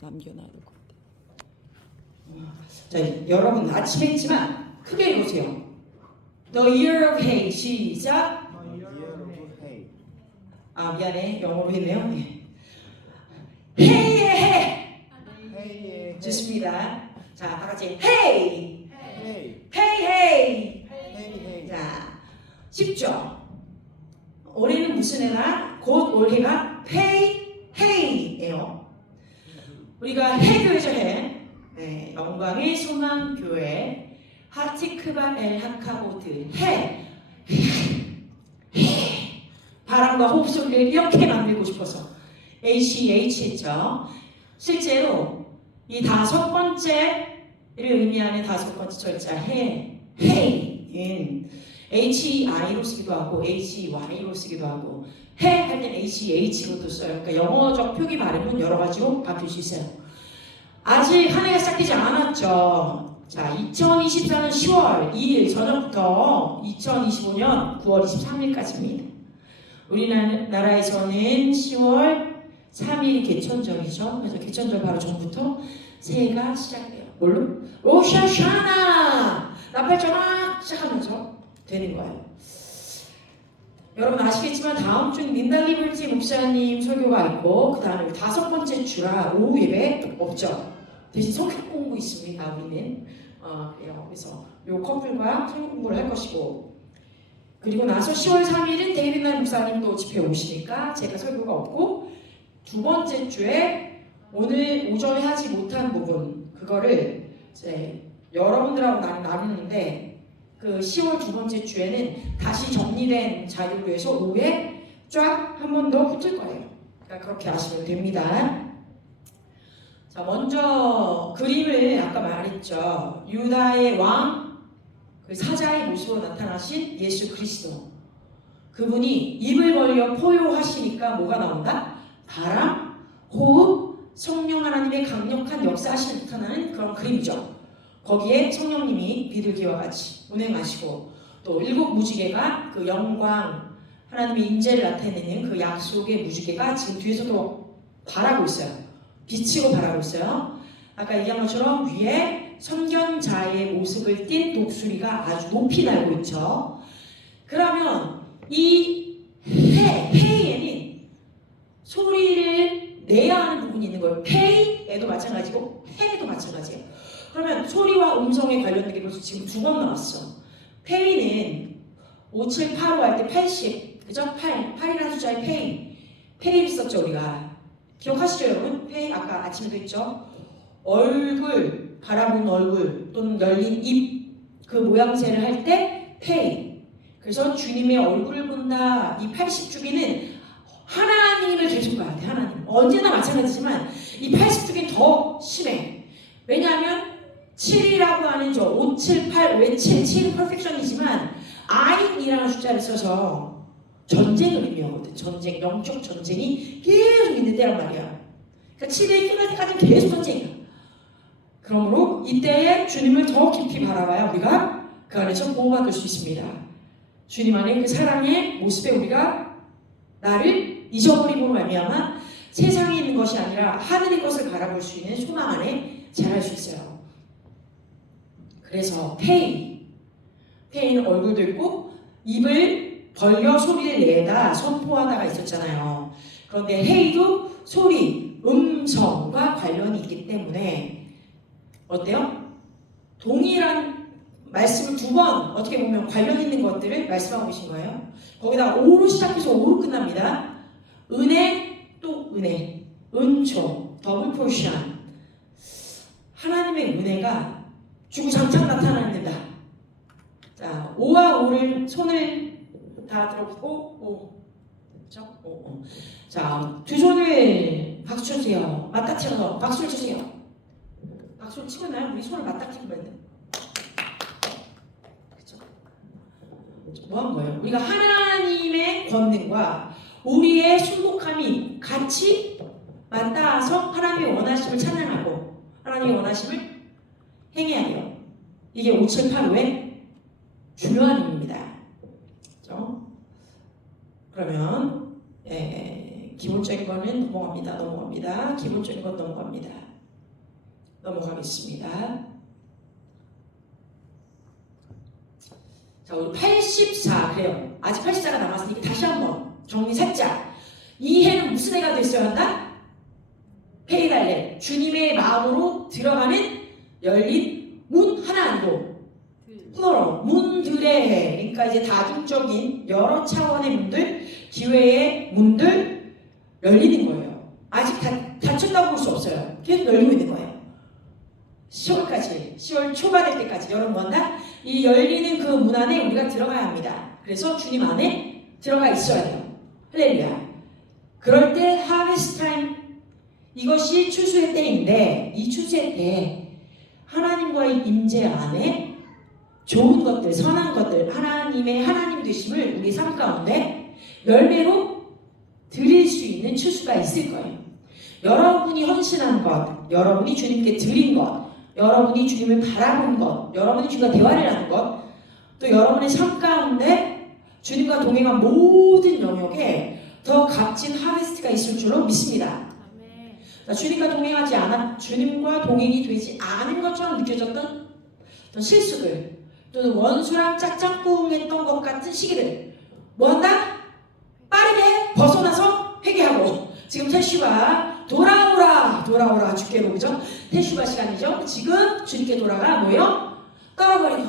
남겨놔야 될 것 같아. 자, 여러분 아침에 했지만 크게 읽으세요. The year of hay. 시작. 아 미안해, 영어로 했네요. 네. 해의 해. 좋습니다. 자, 다 같이 hey, hey, hey. 자, 쉽죠? 올해는 무슨 해나? 곧 올해가 해예요. 우리가 해교회죠, 해. 네, 영광의 소망교회 하티크바 엘 하카보드 해. 바람과 호흡 소리를 이렇게 만들고 싶어서 ACH 했죠. 실제로 이 다섯 번째를 의미하는 다섯 번째 절자 해인 HI로 쓰기도 하고 HY로 쓰기도 하고 해 할 때는 HH로도 써요. 그러니까 영어적 표기 발음은 여러 가지로 바뀔 수 있어요. 아직 한 해가 시작되지 않았죠. 자, 2024년 10월 2일 저녁부터 2025년 9월 23일까지입니다. 우리나라에서는 10월 3일 개천절이죠. 그래서 개천절 바로 전부터 새해가 시작돼요. 뭘로? 로샤샤나! 나팔절막 시작하면서 되는 거예요. 여러분 아시겠지만 다음 주는 린다 리버티 목사님 설교가 있고 그 다음에 다섯 번째 주라 오후 예배 없죠. 대신 성경 공부 있습니다. 우리는 그래서 요 커플과 성경 공부를 할 것이고 그리고 나서 10월 3일은 데이비드 날 목사님도 집회 오시니까 제가 설교가 없고 두 번째 주에 오늘 오전에 하지 못한 부분 그거를 이제 여러분들하고 나누는데 그 10월 두 번째 주에는 다시 정리된 자료로 해서 오후에 쫙 한 번 더 붙을 거예요. 그러니까 그렇게 하시면 됩니다. 자, 먼저 그림을 아까 말했죠. 유다의 왕 그 사자의 모습으로 나타나신 예수 그리스도. 그분이 입을 벌려 포효하시니까 뭐가 나온다? 바람, 호흡, 성령 하나님의 강력한 역사하심이 나타나는 그런 그림이죠. 거기에 성령님이 비둘기와 같이 운행하시고 또 일곱 무지개가 그 영광 하나님의 임재를 나타내는 그 약속의 무지개가 지금 뒤에서도 바라고 있어요. 비치고 바라고 있어요. 아까 얘기한 것처럼 위에 선견자의 모습을 띤 독수리가 아주 높이 날고 있죠. 그러면 이 페이에는 소리를 내야 하는 부분이 있는 거예요. 페이에도 마찬가지고 해에도 마찬가지예요. 그러면 소리와 음성에 관련된 게 벌써 지금 두 번 나왔어. 페이는 5, 7, 8, 5 할 때 80, 그죠? 8이라는 숫자의 페이를 썼죠 우리가. 기억하시죠 여러분? 페이 아까 아침에도 했죠. 얼굴, 바라보는 얼굴 또는 열린 입 그 모양새를 할 때 페이. 그래서 주님의 얼굴을 본다. 이 80주기는 하나님을 계속 봐야 돼. 하나님. 언제나 마찬가지지만 이 80주기는 더 심해. 왜냐하면 7이라고 하는 저 5, 7, 8, 왜 7? 7은 퍼펙션이지만 I이라는 숫자를 써서 전쟁을 의미하거든. 전쟁, 영적 전쟁이 계속 있는 때란 말이야. 그러니까 7이 끝날 때까지는 계속 전쟁이야. 그러므로 이때에 주님을 더 깊이 바라봐야 우리가 그 안에서 보호받을 수 있습니다. 주님 안에 그 사랑의 모습에 우리가 나를 잊어버림으로 말미암아 세상에 있는 것이 아니라 하늘의 것을 바라볼 수 있는 소망 안에 자랄 수 있어요. 그래서 페이는 얼굴도 있고 입을 벌려 소리를 내다 선포하다가 있었잖아요. 그런데 헤이도 소리, 음성과 관련이 있기 때문에 어때요? 동일한 말씀을 두 번 어떻게 보면 관련 있는 것들을 말씀하고 계신 거예요. 거기다가 오로 시작해서 오로 끝납니다. 은혜 또 은혜, 은총, 더블 포션. 하나님의 은혜가 주구장창 나타난다. 자, 오와 오를 손을 다 들어보고 오, 그렇죠? 오. 자, 두 손을 박수 쳐주세요. 맞닥쳐서 박수를 주세요. 박수를 치고 나요. 우리 손을 맞닥치고 있는데. 그렇죠? 뭐 한 거예요? 우리가 하나님의 권능과 우리의 순복함이 같이 맞닿아서 하나님의 원하심을 찬양하고 하나님의 원하심을 행해야 돼요. 이게 5, 7, 8, 5의 중요한 의미입니다. 그렇죠? 그러면 기본적인 거는 넘어갑니다. 기본적인 건 넘어갑니다. 넘어가겠습니다. 자, 우리 84 그래요. 아직 84가 남았으니까 다시 한번 정리 살짝. 이 해는 무슨 해가 됐어야 한다? 페이달렛. 주님의 마음으로 들어가는 열린 문 하나 아니고 플로럴 문들의 해. 그러니까 이제 다중적인 여러 차원의 문들, 기회의 문들 열리는 거예요. 아직 닫혔다고 볼 수 없어요. 계속 열리고 있는 거예요. 10월까지, 10월 초가 될 때까지 여러분 뭐한다? 이 열리는 그 문 안에 우리가 들어가야 합니다. 그래서 주님 안에 들어가 있어야 돼요. 할렐루야. 그럴 때 하베스트 타임, 이것이 추수의 때인데 이 추수의 때 하나님과의 임재 안에 좋은 것들, 선한 것들, 하나님의 하나님 되심을 우리 삶 가운데 열매로 드릴 수 있는 추수가 있을 거예요. 여러분이 헌신한 것, 여러분이 주님께 드린 것, 여러분이 주님을 바라본 것, 여러분이 주님과 대화를 하는 것, 또 여러분의 삶 가운데 주님과 동행한 모든 영역에 더 값진 하베스트가 있을 줄로 믿습니다. 주님과 동행하지 않아, 주님과 동행이 되지 않은 것처럼 느껴졌던 실수들, 또는 원수랑 짝짝꿍했던 것 같은 시기들, 뭐한다? 빠르게 벗어나서 회개하고. 지금 테슈바 돌아오라 주께로, 그죠? 테슈바 시간이죠. 지금 주님께 돌아가 뭐요? 떨어버리고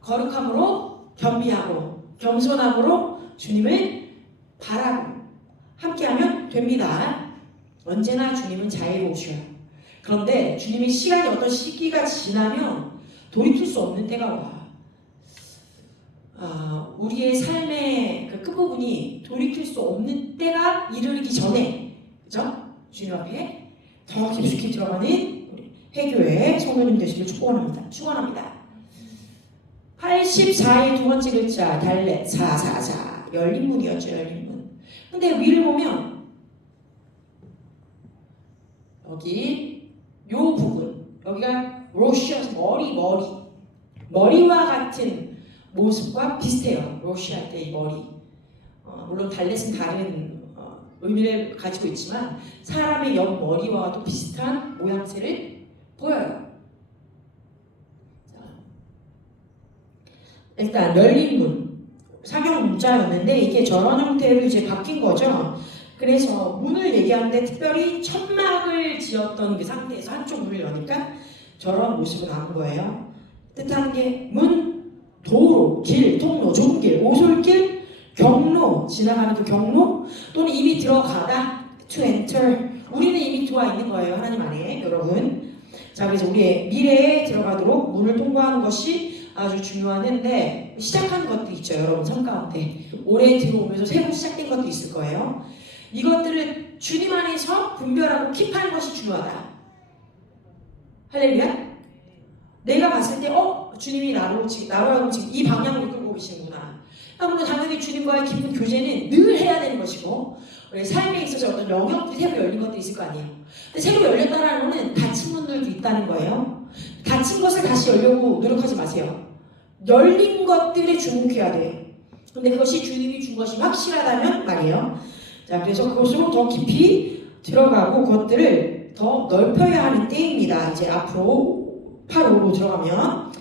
거룩함으로 겸비하고 겸손함으로 주님을 바라고 함께하면 됩니다. 언제나 주님은 자애로우셔요. 그런데 주님의 시간이 어떤 시기가 지나면 돌이킬 수 없는 때가 와. 우리의 삶의 그 끝부분이 돌이킬 수 없는 때가 이르기 전에, 그죠? 주님 앞에 더 깊숙이 들어가는 우리 해교의 성도님 되시길 축원합니다. 84의 두 번째 글자 달렛 444 열린 문이었죠. 열린 문. 근데 위를 보면 여기 요 부분, 여기가 로시아스 머리와 같은 모습과 비슷해요. 로시아 때의 머리. 물론 달렛은 다른 의미를 가지고 있지만 사람의 옆머리와 또 비슷한 모양새를 보여요. 자, 일단 열린 문, 사경 문자였는데 이게 저런 형태로 이제 바뀐 거죠. 그래서 문을 얘기하는데 특별히 천막을 지었던 그 상태에서 한쪽 문을 여니까 저런 모습을 나온 거예요. 뜻하는 게 문, 도로, 길, 통로, 좁은 길, 오솔길, 경로, 지나가는 그 경로, 또는 이미 들어가다, to enter. 우리는 이미 들어와 있는 거예요. 하나님 안에, 여러분. 자, 그래서 우리의 미래에 들어가도록 문을 통과하는 것이 아주 중요한데, 시작한 것도 있죠. 여러분 삶 가운데. 올해 들어오면서 새로 시작된 것도 있을 거예요. 이것들을 주님 안에서 분별하고 킵하는 것이 중요하다. 할렐루야. 내가 봤을 때 주님이 나로 하고 지금 이 방향으로 끌고 계시는구나. 그러면 당연히 주님과의 깊은 교제는 늘 해야 되는 것이고, 우리 삶에 있어서 어떤 영역들이 새로 열린 것도 있을 거 아니에요. 근데 새로 열렸다는 것은 닫힌 문들도 있다는 거예요. 닫힌 것을 다시 열려고 노력하지 마세요. 열린 것들에 주목해야 돼. 근데 그것이 주님이 준 것이 확실하다면 말이에요. 자, 그래서 그것으로 더 깊이 들어가고 그것들을 더 넓혀야 하는 때입니다. 이제 앞으로 8호로 들어가면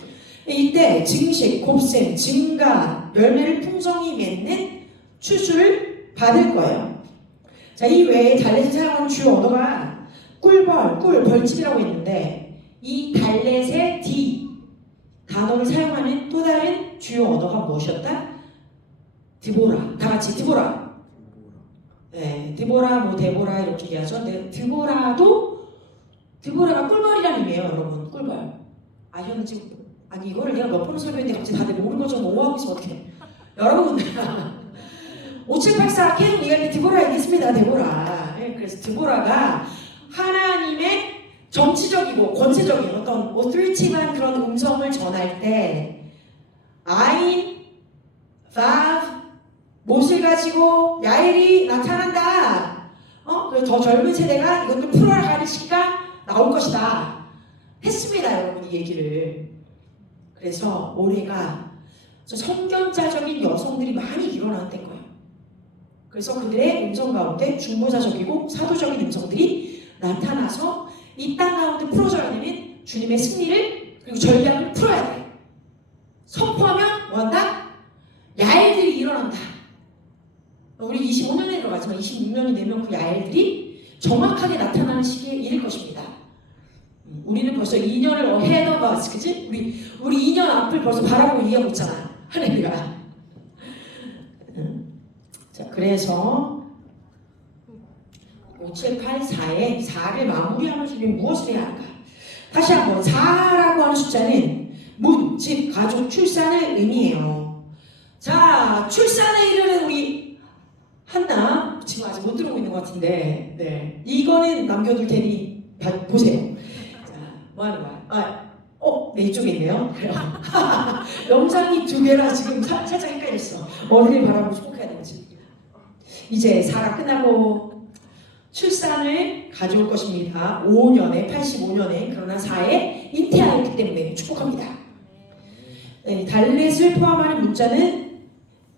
이때 증식, 곱셈, 증가, 열매를 풍성히 맺는 추수를 받을 거예요. 자, 이 외에 달렛을 사용하는 주요 언어가 벌집이라고 있는데 이 달렛의 D 단어를 사용하는 또 다른 주요 언어가 무엇이었다? 드보라. 다 같이 드보라. 네, 드보라, 데보라 이렇게 얘기하죠. 근데 드보라가 꿀벌이라는 의미예요, 여러분. 꿀벌. 아셨는지? 아니 이거를 내가 몇 번을 설명했는데 갑자기 다들 모르는 것처럼 오하고 있으면 어떡해. 여러분 5784 계속 얘기할 때 드보라 얘기했습니다. 데보라. 네, 그래서 드보라가 하나님의 정치적이고 권세적인 어떤 오토리티한 그런 음성을 전할 때 아인, 바브, 못을 가지고 야엘이 나타난다. 그래서 더 젊은 세대가 이것들 풀어가는 시기가 나올 것이다. 했습니다, 여러분, 이 얘기를. 그래서 올해가 선견자적인 여성들이 많이 일어났던 거예요. 그래서 그들의 음성 가운데 중보자적이고 사도적인 음성들이 나타나서 이 땅 가운데 풀어져야 되는 주님의 승리를 그리고 전략을 풀어야 돼. 선포하면 뭐한다? 야엘들이 일어난다. 우리 25년에 들어가지만 26년이 되면 그 야엘들이 정확하게 나타나는 시기에 이를 것입니다. 우리는 벌써 2년을 ahead of us, 그치? 우리 2년 앞을 벌써 바라보고 얘기하고 있잖아. 할렐루야. 자, 그래서 5, 7, 8, 4에 4를 마무리하면 주님 무엇을 해야 할까? 다시 한번 4라고 하는 숫자는 문, 집, 가족, 출산을 의미해요. 자, 출산에 이르는 우리 한나 지금 아직 못 들어오고 있는 것 같은데, 네, 이거는 남겨둘 테니 보세요. 자, 뭐 하는 거야? 네, 이쪽에 있네요. 영상이 2개라 지금 살짝 헷갈렸어. 어디를 바라보고 축복해야 되는지. 이제 4가 끝나고 출산을 가져올 것입니다. 5년에 85년에 그러나 4에 잉태하였기 때문에 축복합니다. 네, 달렛을 포함하는 문자는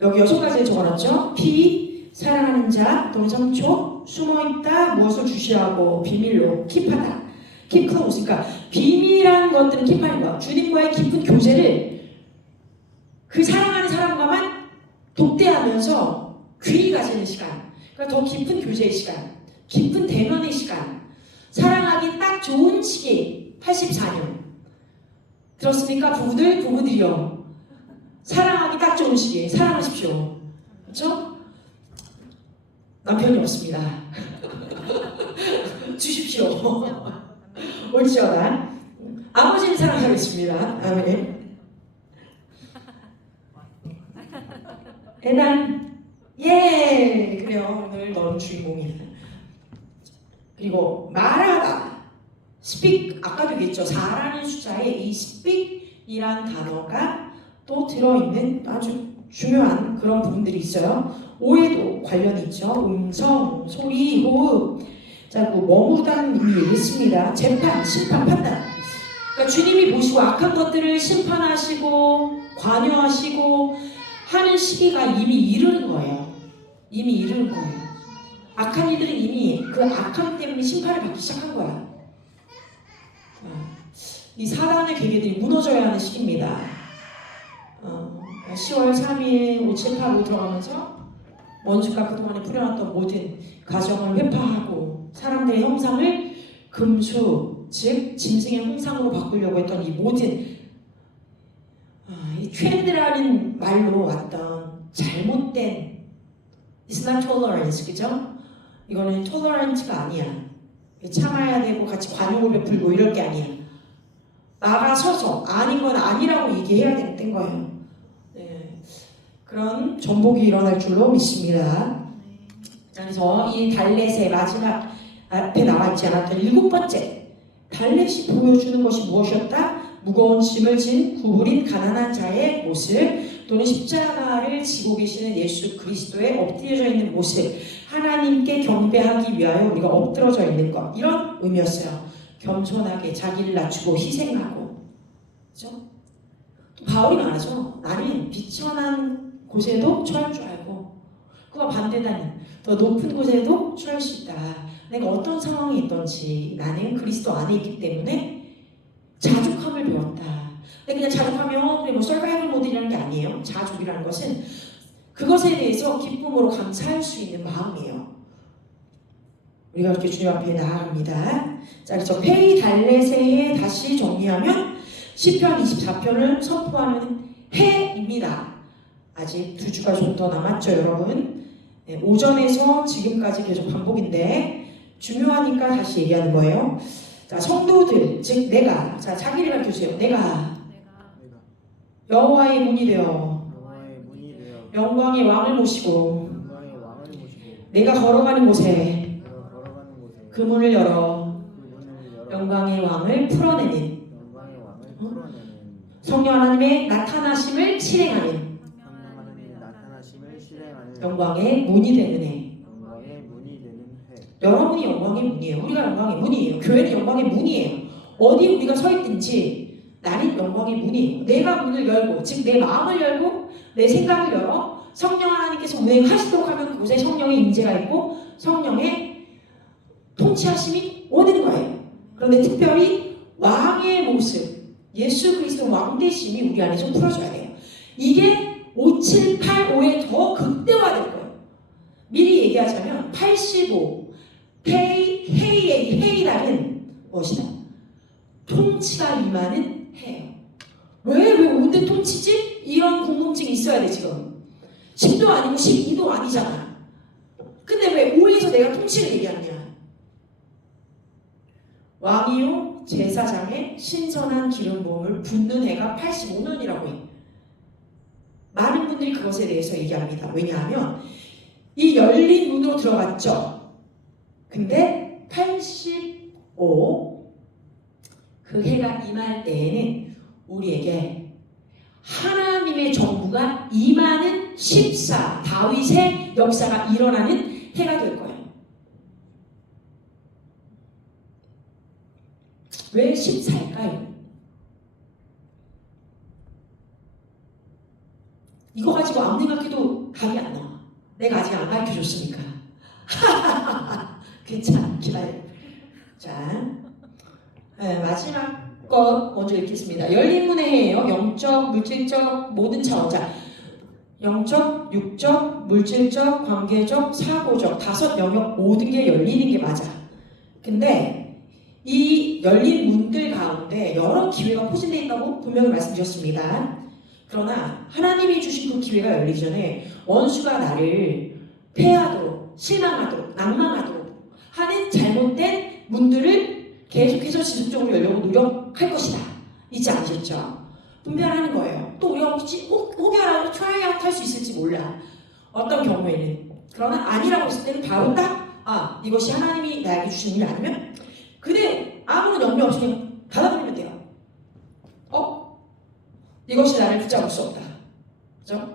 여기 6가지를 적어놨죠. 피, 사랑하는 자 또는 성초, 숨어있다, 무엇을 주시하고, 비밀로, 킵하다. 킵 클로즈. 그러니까 비밀한 것들은 킵하는 거야. 주님과의 깊은 교제를 그 사랑하는 사람과만 독대하면서 귀히 가지는 시간. 그러니까 더 깊은 교제의 시간, 깊은 대면의 시간, 사랑하기 딱 좋은 시기. 84년 들었습니까? 부부들이요, 사랑하기 딱 좋은 시기 사랑하십시오. 그렇죠? 남편이 없습니다. 주십시오. 올지어다. 아버지는 사랑하겠습니다. 아멘. 애단, 예, 그래요. 오늘 너는 주인공이야. 그리고 말하다, speak, 아까도 얘기했죠. 4라는 숫자에 이 speak이란 단어가 또 들어있는 아주 중요한 그런 부분들이 있어요. 5에도 관련이 있죠. 음성, 소리, 호흡. 자, 그 머무르다는 의미 있습니다. 재판, 심판, 판단. 그러니까 주님이 보시고 악한 것들을 심판하시고 관여하시고 하는 시기가 이미 이르는 거예요. 이미 이르는 거예요. 악한 이들은 이미 그 악함 때문에 심판을 받기 시작한 거야. 이 사단의 계계들이 무너져야 하는 시기입니다. 10월 3일 578로 들어가면서 원수가 그동안에 풀어놨던 모든 가정을 회파하고 사람들의 형상을 금수, 즉 짐승의 형상으로 바꾸려고 했던 이 모든 이 트렌드라는 말로 왔던 잘못된 It's not tolerance, 그죠? 이거는 tolerance가 아니야. 참아야 되고 같이 관용을 베풀고 이럴 게 아니야. 나가서서 아닌 건 아니라고 얘기해야 되는 거예요. 네. 그런 전복이 일어날 줄로 믿습니다. 그래서 이 달렛의 마지막 앞에 나와 있지 않았던 7번째, 달렛이 보여주는 것이 무엇이었다? 무거운 짐을 진 구부린 가난한 자의 모습, 또는 십자가를 지고 계시는 예수 그리스도의 엎드려져 있는 모습, 하나님께 경배하기 위하여 우리가 엎드러져 있는 것, 이런 의미였어요. 겸손하게 자기를 낮추고 희생하고. 그렇죠? 또 바울이 말하죠. 나는 비천한 곳에도 처할 줄 알고 그와 반대다는 더 높은 곳에도 처할 수 있다. 내가 어떤 상황이 있던지 나는 그리스도 안에 있기 때문에 자족함을 배웠다. 근데 그냥 자족하면 그래 뭐 서바이벌 모드라는 게 아니에요. 자족이라는 것은 그것에 대해서 기쁨으로 감사할 수 있는 마음이에요. 우리가 이렇게 주님 앞에 나아갑니다. 자, 그래서 페이 달렛에 다시 정리하면 시편 24편을 선포하는 해입니다. 아직 2주가 좀 더 남았죠, 여러분. 네, 오전에서 지금까지 계속 반복인데 중요하니까 다시 얘기하는 거예요. 자, 성도들, 즉 내가, 자, 자기를 밝혀주세요. 내가 여호와의 문이 되어 영광의 왕을 모시고 내가 걸어가는 곳에 그 문을 열어 영광의 왕을 풀어내는 성령 하나님의 나타나심을 실행하는 영광의 문이 되는 해. 여러분이 영광의 문이에요. 우리가 영광의 문이에요. 교회는 영광의 문이에요. 어디 우리가 서 있든지 나는 영광의 문이에요. 내가 문을 열고, 즉 내 마음을 열고 내 생각을 열어 성령 하나님께서 운행하시도록 하면 그곳에 성령의 임재가 있고 성령의 통치하심이 오는 거예요. 그런데 특별히 왕의 모습, 예수 그리스도 왕 되심이 우리 안에 좀 풀어줘야 돼요. 이게 5, 7, 8, 5에 더 극대화될 거예요. 미리 얘기하자면 85, 헤이라는 무엇이다? 통치가 임하는 해예요. 왜 온데 통치지? 이런 궁금증이 있어야 돼 지금. 10도 아니고 12도 아니잖아. 근데 왜 5에서 내가 통치를 얘기하느냐? 왕이요 제사장의 신선한 기름 부음을 붓는 해가 85년이라고 해요. 많은 분들이 그것에 대해서 얘기합니다. 왜냐하면 이 열린 문으로 들어갔죠. 근데 85 그 해가 임할 때에는 우리에게 하나님의 정부가 임하는 14 다윗의 역사가 일어나는 해가 될 거예요. 왜 14일까요? 이거 가지고 아무 생각해도 답이 안 나와. 내가 아직 안 가르쳐줬으니까. 괜찮아, 기다려. 자, 네, 마지막 것 먼저 읽겠습니다. 열린 문의 해예요. 영적, 물질적 모든 차원. 자, 영적, 육적, 물질적, 관계적, 사고적 5 영역 모든 게 열리는 게 맞아. 근데 이 열린 문들 가운데 여러 기회가 포진되어 있다고 분명히 말씀드렸습니다. 그러나 하나님이 주신 그 기회가 열리기 전에 원수가 나를 패하도록, 실망하도록, 낭망하도록 하는 잘못된 문들을 계속해서 지속적으로 열려고 노력할 것이다. 잊지 않으셨죠? 분별하는 거예요. 또 우리가 혹시 혹여라도 트라이아웃 할 수 있을지 몰라. 어떤 경우에는. 그러나 아니라고 했을 때는 바로 딱 이것이 하나님이 나에게 주신 일 아니면 그대로 아무런 염려 없이 그냥 받아들이면 돼요. 이것이 나를 붙잡을 수 없다. 그죠?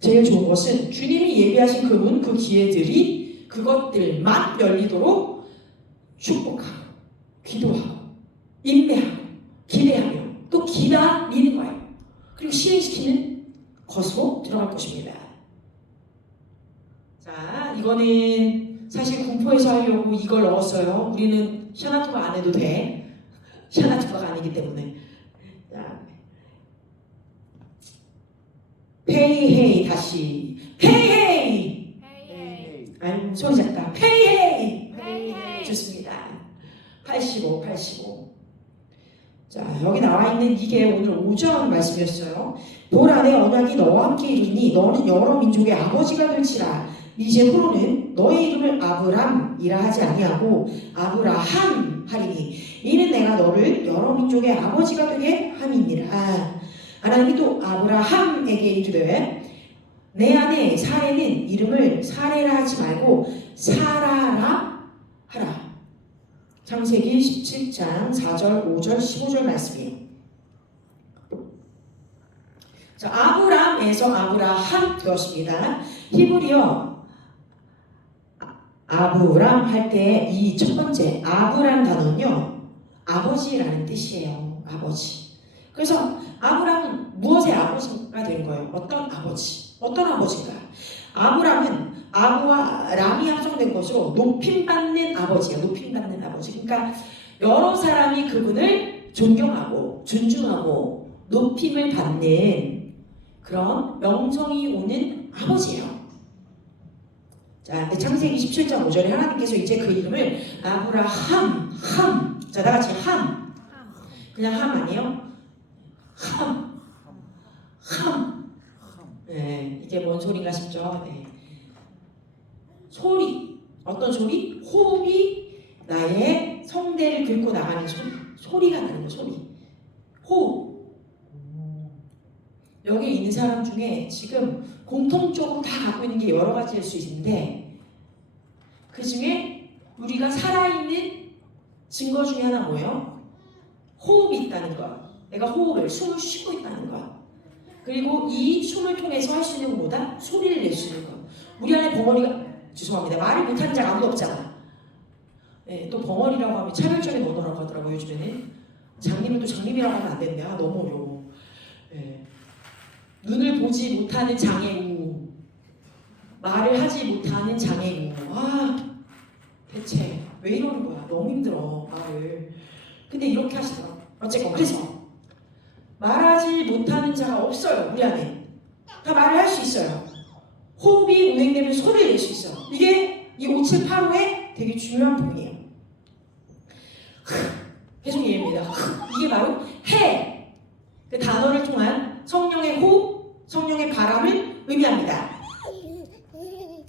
제일 좋은 것은 주님이 예비하신 그 문, 그 기회들이 그것들만 열리도록 축복하고 기도하고 인내하고 기대하며 또 기다리는 거예요. 그리고 실행시키는 것으로 들어갈 것입니다. 자, 이거는 사실 공포에서 하려고 이걸 넣었어요. 우리는 샤나토가 안 해도 돼. 샤나토가 아니기 때문에. 자, 페이헤이 다시 페이헤이. 아유 소리 작다. 페이헤이. 좋습니다. 85. 자, 여기 나와 있는 이게 오늘 5절 말씀이었어요. 돌 안에 언약이 너와 함께 이르니 너는 여러 민족의 아버지가 될지라. 이제 후로는 너의 이름을 아브람이라 하지 아니하고 아브라함 하리니 이는 내가 너를 여러 민족의 아버지가 되게 함이니라. 하나님이 또 아브라함에게 이르되 내 아내 사레는 이름을 사레라 하지 말고 사라라 하라. 창세기 17장 4절, 5절, 15절 말씀이에요. 자, 아브람에서 아브라함 되었습니다. 히브리어 아브람 할 때 이 첫 번째 아브라는 단어는요 아버지라는 뜻이에요. 아버지. 그래서 아브람은 무엇의 아버지가 된 거예요? 어떤 아버지? 어떤 아버지인가? 아브람은 아부와 람이 합성된 것으로 높임받는 아버지야. 높임받는 아버지. 그러니까 여러 사람이 그분을 존경하고 존중하고 높임을 받는 그런 명성이 오는 아버지예요. 자, 창세기 17장 5절에 하나님께서 이제 그 이름을 아브라함, 자, 다 같이 함. 그냥 함 아니에요? 함. 네, 이게 뭔 소리인가 싶죠? 네. 소리. 어떤 소리? 호흡이 나의 성대를 긁고 나가는 소리가 나는 거, 소리. 호흡. 여기 있는 사람 중에 지금 공통적으로 다 갖고 있는 게 여러 가지일 수 있는데 그 중에 우리가 살아있는 증거 중에 하나 뭐예요? 호흡이 있다는 것. 내가 숨을 쉬고 있다는 것. 그리고 이 숨을 통해서 할 수 있는 것보다 소리를 낼 수 있는 것. 우리 안에 벙어리가 죄송합니다. 말을 못하는 자가 아무도 없잖아. 네, 또 벙어리라고 하면 차별적인 언어라고 하더라고요. 요즘에는 장님은 또 장님이라고 하면 안 된대. 너무 어려워. 네. 눈을 보지 못하는 장애우, 말을 하지 못하는 장애우. 대체 왜 이러는 거야? 너무 힘들어 말을. 근데 이렇게 하시더라고. 어쨌건 그래서 말하지 못하는 자가 없어요. 우리 안에 다 말을 할 수 있어요. 호흡이 운행되면 소리를 낼 수 있어요. 이게 이 5785의 되게 중요한 부분이에요. 계속 얘기합니다. 이게 바로 해, 그 단어를 통한 성령의 호흡, 성령의 바람을 의미합니다.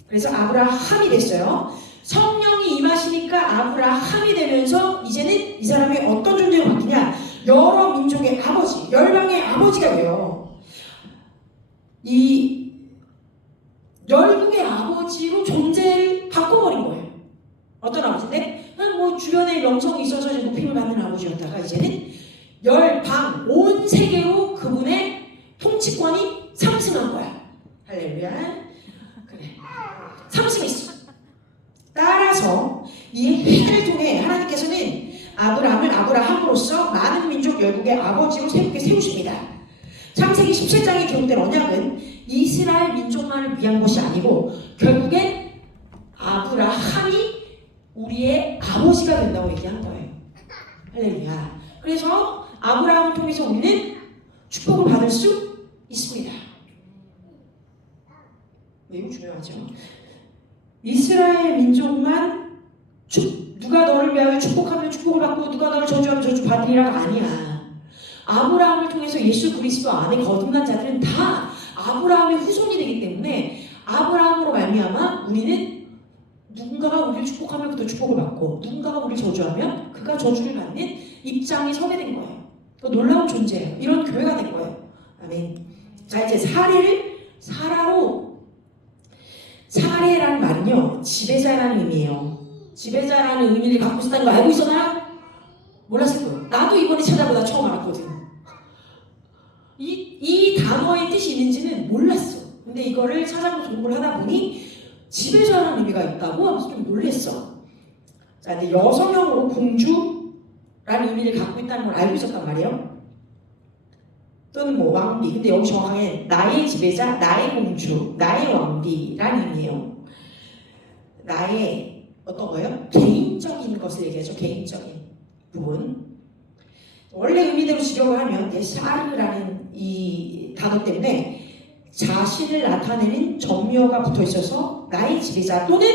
그래서 아브라함이 됐어요. 성령이 임하시니까 아브라함이 되면서 이제는 이 사람이 어떤 존재로 바뀌냐? 여러 민족의 아버지, 열방의 아버지가 돼요. 이 열국의 아버지로 존재를 바꿔버린 거예요. 어떤 아버지인데? 뭐 주변에 명성이 있어서 높임을 받는 아버지였다가 이제는 열방, 온 세계로 그분의 통치권이 상승한 거야. 할렐루야. 그래. 상승했어. 따라서 이 해를 통해 하나님께서는 아브라함을 아브라함으로서 많은 민족 열국의 아버지로 새롭게 세우십니다. 창세기 17장에 기록된 언약은 이스라엘 민족만을 위한 것이 아니고 결국엔 아브라함이 우리의 아버지가 된다고 얘기한 거예요. 할렐루야. 그래서 아브라함을 통해서 우리는 축복을 받을 수 있습니다. 매우 중요하죠. 이스라엘 민족만 누가 너를 위하여 축복하면 축복을 받고 누가 너를 저주하면 저주 받으리라가 아니야. 아브라함을 통해서 예수 그리스도 안에 거듭난 자들은 다 아브라함의 후손이 되기 때문에 아브라함으로 말미암아 우리는 누군가가 우리를 축복하면 그도 축복을 받고 누군가가 우리를 저주하면 그가 저주를 받는 입장에 서게 된 거예요. 놀라운 존재예요. 이런 교회가 된 거예요. 아멘. 자, 이제 사례라는 말은요, 지배자라는 의미예요. 지배자라는 의미를 갖고 있었다는 거 알고 있었나요? 몰랐을 거예요. 나도 이번에 찾아보다 처음 알았거든. 이 단어의 뜻이 있는지는 몰랐어. 근데 이거를 찾아보고 공부를 하다 보니 지배자라는 의미가 있다고 하면서 좀 놀랬어. 자, 근데 여성형으로 공주라는 의미를 갖고 있다는 걸 알고 있었단 말이에요. 또는 뭐 왕비. 근데 여기 정확하게 나의 지배자, 나의 공주, 나의 왕비라는 의미예요. 나의 어떤 거예요? 개인적인 것을 얘기하죠. 개인적인 부분. 원래 의미대로 직역을 하면 샤르라는 이 단어 때문에 자신을 나타내는 정묘가 붙어 있어서 나의 지배자 또는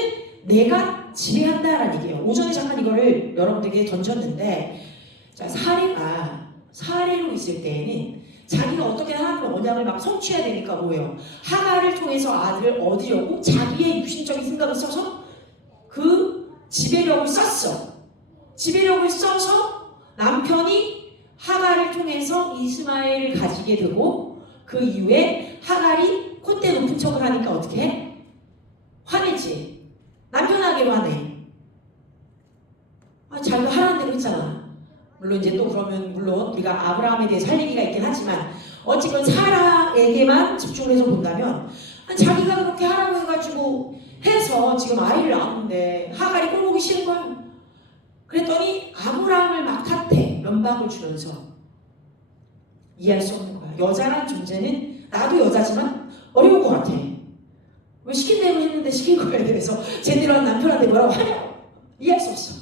내가 지배한다라는 얘기예요. 오전에 잠깐 이거를 여러분들에게 던졌는데, 자, 사례로 있을 때에는 자기가 어떻게 하나님의 언약을 막 성취해야 되니까 뭐예요? 하가를 통해서 아들을 얻으려고 자기의 육신적인 생각을 써서 그 지배력을 썼어. 지배력을 써서 남편이 하가를 통해서 이스마엘을 가지게 되고 그 이후에 하갈이 콧대 높은 척을 하니까 어떻게 해? 화내지. 남편에게로 화내. 자기가 하라는 대로 했잖아. 물론 이제 또 그러면 물론 우리가 아브라함에 대해서 할 얘기가 있긴 하지만 어쨌건 사라에게만 집중해서 본다면 자기가 그렇게 하라고 해가지고 해서 지금 아이를 낳았는데 하갈이 꼴보기 싫은 거야. 그랬더니 아브라함을 막 탓해. 면박을 주면서. 이해할 수 없는 거야. 여자란 존재는 나도 여자지만 어려운 것 같아. 왜 시킨 대로 했는데 시킨 거에 대해서 제대로 한 남편한테 뭐라고 하냐고. 이해할 수 없어.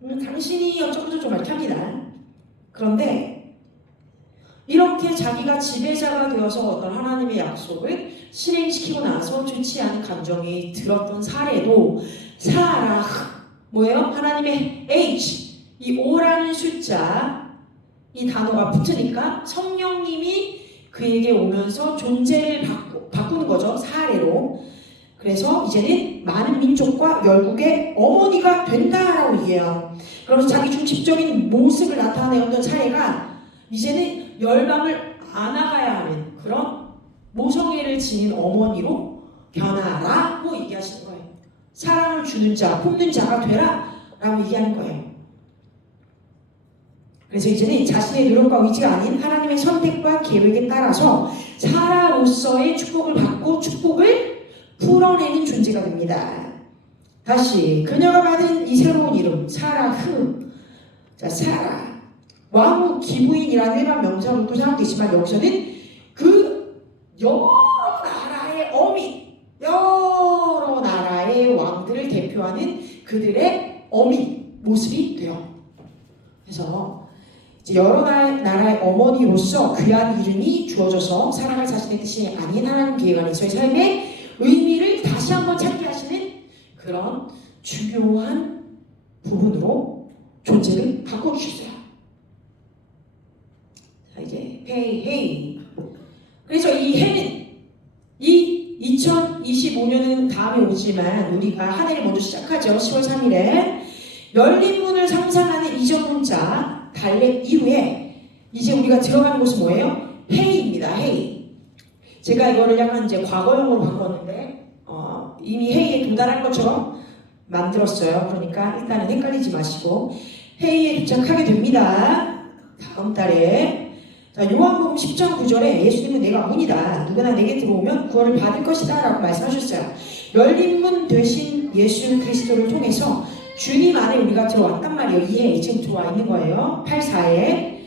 당신이 어쩌고저쩌고 이렇게 합니다. 그런데 이렇게 자기가 지배자가 되어서 어떤 하나님의 약속을 실행시키고 나서 좋지 않은 감정이 들었던 사례도 사라 뭐예요? 하나님의 H 이 O라는 숫자 이 단어가 붙으니까 성령님이 그에게 오면서 존재를 바꾸는 거죠. 사례로. 그래서 이제는 많은 민족과 열국의 어머니가 된다라고 얘기해요. 그러면서 자기 중심적인 모습을 나타내었던 사례가 이제는 열방을 안아가야 하는 그런 모성애를 지닌 어머니로 변하라고 얘기하시는 거예요. 사랑을 주는 자, 품는 자가 되라 라고 얘기하는 거예요. 그래서 이제는 자신의 노력과 의지가 아닌 하나님의 선택과 계획에 따라서 사라로서의 축복을 받고 축복을 풀어내는 존재가 됩니다. 다시 그녀가 받은 이 새로운 이름 사라흐. 자, 사라 왕후 기부인이라는 일반 명사로도 사용되지만 여기서는 그 여러 나라의 어미, 여러 나라의 왕들을 대표하는 그들의 어미 모습이 돼요. 그래서 이제 여러 나라의 어머니로서 귀한 이름이 주어져서 사랑할 자신의 뜻이 아닌 하나님 계획 안에서의 삶의 의미를 다시 한번 찾게 하시는 그런 중요한 부분으로 존재를 바꿔주셨어요. 자, 이제 헤이. 그래서 이 해는 이 2025년은 다음에 오지만 우리가 한 해를 먼저 시작하죠. 10월 3일에 열린 문을 상상하는 이전 문자 달력 이후에 이제 우리가 들어가는 곳은 뭐예요? 헤이입니다. 헤이. 제가 이거를 약간 이제 과거형으로 바꿨는데 이미 헤이에 도달한 것처럼 만들었어요. 그러니까 일단은 헷갈리지 마시고 헤이에 도착하게 됩니다. 다음 달에. 자, 요한복음 10장 9절에 예수님은 내가 문이다. 누구나 내게 들어오면 구원을 받을 것이다 라고 말씀하셨어요. 열린 문 되신 예수 그리스도를 통해서 주님 안에 우리가 들어왔단 말이에요. 이 해 지금 들어와 있는 거예요. 84에.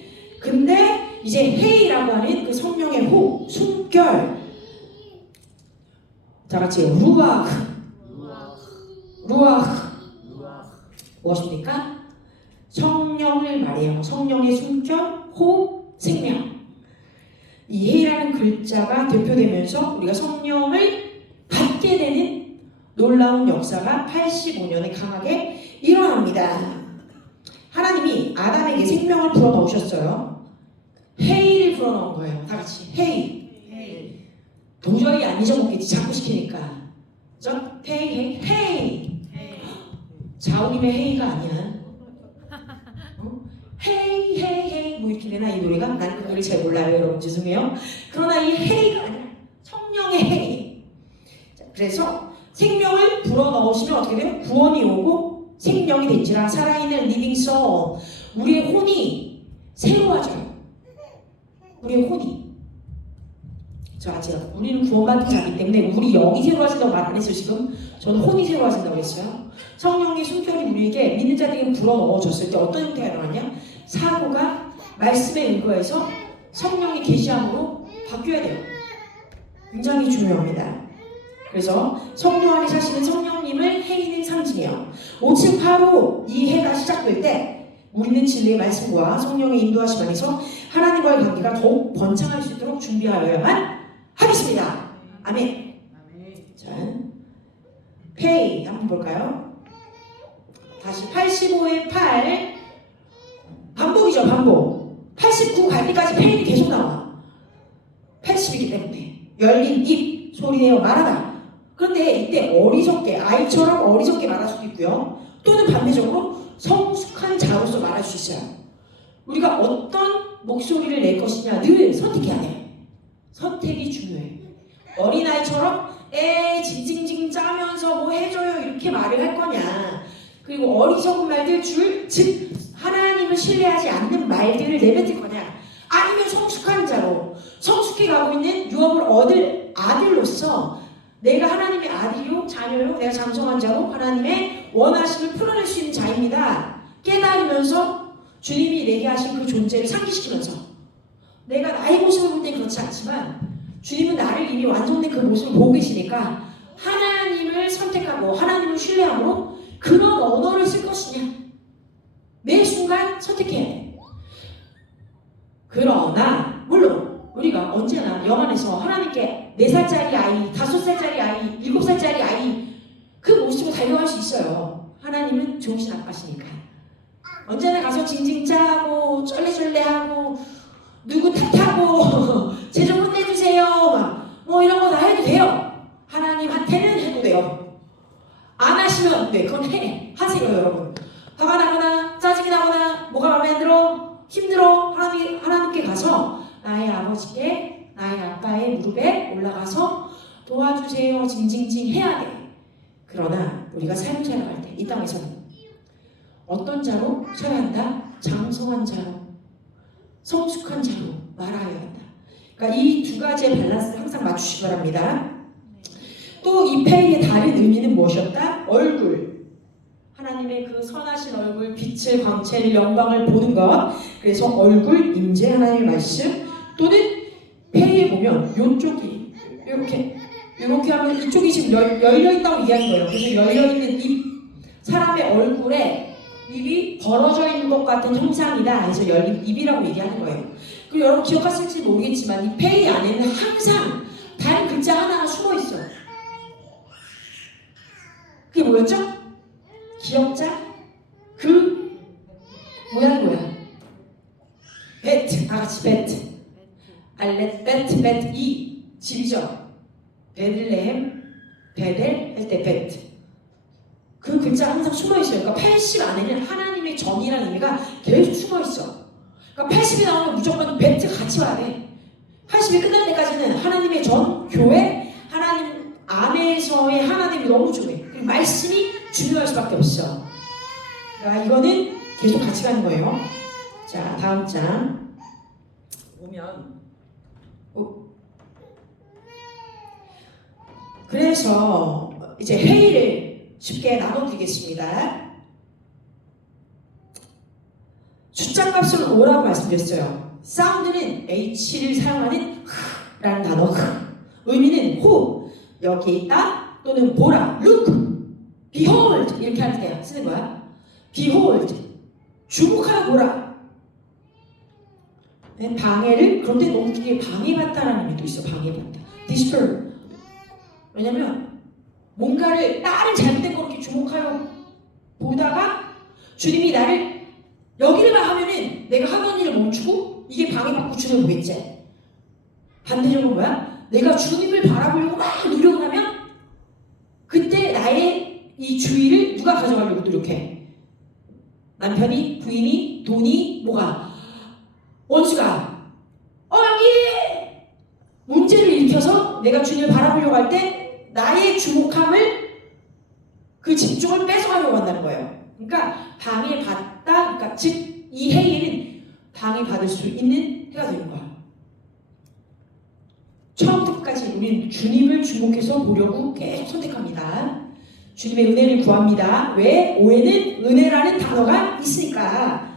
근데 이제 헤이라고 하는 그 성령의 호, 숨결. 다 같이 루아흐. 무엇입니까? 성령을 말해요. 성령의 숨결, 호흡, 생명. 이 헤이라는 글자가 대표되면서 우리가 성령을 받게 되는 놀라운 역사가 85년에 강하게 일어납니다. 하나님이 아담에게 생명을 불어넣으셨어요. 헤이를 불어넣은 거예요. 다 같이 헤이. 도저히 안 잊어먹겠지. 자꾸 시키니까. 헤이. 자우림의 헤이가 아니야. 헤이 뭐 이렇게 되나 이 노래가? 난 그 노래 잘 몰라요. 여러분 죄송해요. 그러나 이 헤이가 아니라 성령의 헤이. 자, 그래서 생명을 불어넣으시면 어떻게 돼요? 구원이 오고 생명이 된지라 살아있는 리빙 소울. 우리의 혼이 새로워져요. 우리의 혼이. 저 아직 우리는 구원받은 자이기 때문에 우리 영이 새로워진다고 말 안 했어요 지금. 저는 혼이 새로워진다고 했어요. 성령의 숨결이 우리에게 믿는 자들에게 불어넣어졌을 때 어떤 형태가 일어나냐? 사고가 말씀에 의거해서 성령의 계시함으로 바뀌어야 돼요. 굉장히 중요합니다. 그래서 성령 안에 사시는 성령님을 헤이는 상징이에요. 5층 8호 이 해가 시작될 때 우리는 진리의 말씀과 성령의 인도하심 안에서 하나님과의 관계가 더욱 번창할 수 있도록 준비하여야만 하겠습니다. 아멘. 자, 페이 한번 볼까요? 다시 85의 8 반복이죠. 반복. 89 갈 때까지 페이는 계속 나와. 80이기 때문에 열린 입 소리내어 말하다. 그런데 이때 어리석게 아이처럼 어리석게 말할 수도 있고요. 또는 반대적으로 성숙한 자로서 말할 수 있어요. 우리가 어떤 목소리를 낼 것이냐 늘 선택해야 돼. 선택이 중요해. 어린아이처럼 징징징 짜면서 뭐 해줘요 이렇게 말을 할 거냐. 그리고 어리석은 말들 즉 하나님을 신뢰하지 않는 말들을 내뱉을 거냐. 아니면 성숙한 자로 성숙해 가고 있는 유업을 얻을 아들로서 내가 하나님의 아들이요 자녀요 내가 장성한 자로 하나님의 원하심을 풀어낼 수 있는 자입니다. 깨달으면서 주님이 내게 하신 그 존재를 상기시키면서 내가 나의 모습을 볼 때 그렇지 않지만 주님은 나를 이미 완성된 그 모습을 보고 계시니까 하나님을 선택하고 하나님을 신뢰함으로 그런 언어를 쓸 것이냐 매 순간 선택해야 돼. 그러나 물론 우리가 언제나 영안에서 하나님께 4살짜리 아이, 5살짜리 아이, 7살짜리 아이 그 모습을 달려갈 수 있어요. 하나님은 좋으신 아빠시니까 언제나 가서 징징 짜고 쩔레쩔레하고 누구 탓하고 제 좀 혼내주세요 뭐 이런 거 다 해도 돼요. 하나님한테는 해도 돼요. 안 하시면 네 그건 하세요 여러분. 화가 나거나 짜증이 나거나 뭐가 마음에 안 들어 힘들어 하나님께 가서 나의 아버지께 나의 아빠의 무릎에 올라가서 도와주세요 징징징 해야 돼. 그러나 우리가 삶을 살아갈 때 이 땅에서는 어떤 자로 살아야 한다? 장성한 자로 성숙한 자로 말아야 한다. 그러니까 이 두 가지의 밸런스를 항상 맞추시기 바랍니다. 또 이 페이의 다른 의미는 무엇이었다? 얼굴. 하나님의 그 선하신 얼굴, 빛을, 광채를, 영광을 보는 것. 그래서 얼굴, 임재, 하나님의 말씀. 또는 페이에 보면 요쪽이 이렇게 하면 이쪽이 지금 열려 있다고 얘기하는 거예요. 그래서 열려 있는 입, 사람의 얼굴에 입이 벌어져 있는 것 같은 형상이다. 그래서 열린 입이라고 얘기하는 거예요. 그리고 여러분 기억하실지 모르겠지만 이 페이 안에는 항상 다른 글자 하나가 숨어 있어. 그게 뭐였죠? 기억자? 그 모양이 뭐야? 베트, 다 같이 베트. 알렛, 베트, 베트, 이 집이죠. 베들레헴, 베델 할 때 베트. 그 글자 항상 숨어 있어요. 그러니까 80 안에는 하나님의 전이라는 의미가 계속 숨어 있어. 그러니까 80이 나오면 무조건 베트가 같이 와야 돼. 80이 끝날 때까지는 하나님의 전, 교회, 하나님 안에서의 하나님이 너무 중요해. 그리고 말씀이 중요할 수밖에 없어. 그러니까 이거는 계속 같이 가는 거예요. 자, 다음 장 보면 그래서 이제 회의를 쉽게 나눠드리겠습니다. 숫자 값은 5라고 말씀드렸어요. 사운드는 H를 사용하는 라는 단어 의미는 who 여기에 있다 또는 보라 look behold 이렇게 할 때 쓰는 거야. behold 주목하라 보라. 방해를 그런데 너무 길게 방해받다라는 의미도 있어. 방해받다 disturb. 왜냐면 뭔가를 다른 잘못된 거 이렇게 주목하여 보다가 주님이 나를 여기를만 하면은 내가 하던 일을 멈추고 이게 방해받고 주님을 보겠지. 반대적으로 뭐야? 내가 주님을 바라보려고 막 노력을 하면 그때 나의 이 주의를 누가 가져가려고 노력해? 남편이, 부인이, 돈이, 뭐가? 원수가 여기 문제를 일으켜서 내가 주님을 바라보려고 할 때 나의 주목함을 그 집중을 뺏어가려고 한다는 거예요. 그러니까 방해받다, 그러니까 즉 이 해에는 방해받을 수 있는 해가 되는 거야. 처음부터 끝까지 우리는 주님을 주목해서 보려고 계속 선택합니다. 주님의 은혜를 구합니다. 왜? 오해는 은혜라는 단어가 있으니까.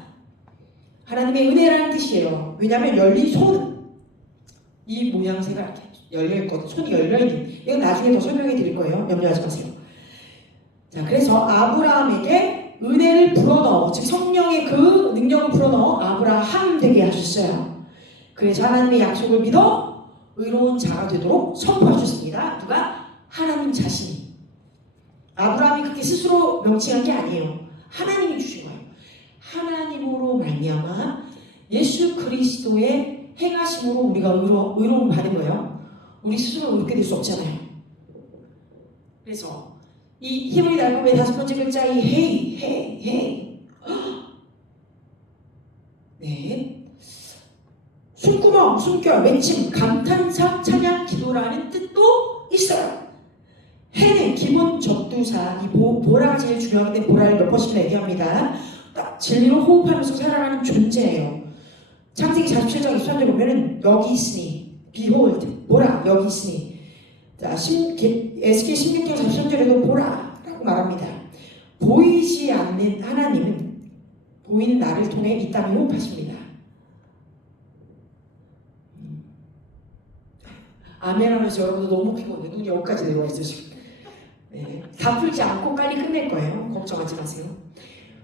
하나님의 은혜라는 뜻이에요. 왜냐하면 열린 손, 이 모양새가 이렇게 열려있거든. 손이 열려있는. 이건 나중에 더 설명해 드릴 거예요. 염려하지 마세요. 자, 그래서 아브라함에게 은혜를 불어넣어, 즉 성령의 그 능력을 불어넣어 아브라함 되게 하셨어요. 그래서 하나님의 약속을 믿어 의로운 자가 되도록 선포하셨습니다. 누가? 하나님 자신이. 아브라함이 그렇게 스스로 명칭한 게 아니에요. 하나님이 주신 거예요. 하나님으로 말미암아 예수 그리스도의 행하심으로 우리가 의로움 받은 거예요. 우리 스스로 의롭게 될 수 없잖아요. 그래서 이 히브리 달콤의 5번째 글자 이 헤이 네, 숨구멍, 숨결, 외침, 감탄사, 찬양, 기도라는 뜻도 있어요. 해는 기본 접두사, 이 보라가 제일 중요하기 때문에 보라를 몇 번씩이나 얘기합니다. 딱 진리로 호흡하면서 살아가는 존재예요. 창세기 47장 23절 보면은 여기 있으니 behold 보라 여기 있으니. 자, 에스겔 16장 43절에도 보라 라고 말합니다. 보이지 않는 하나님은 보이는 나를 통해 이 땅에 호흡하십니다. 아멘 하면서 여러분도 너무 피곤해. 눈이 여기까지 내려와 있어 지금. 네, 다 풀지 않고 빨리 끝낼 거예요. 걱정하지 마세요.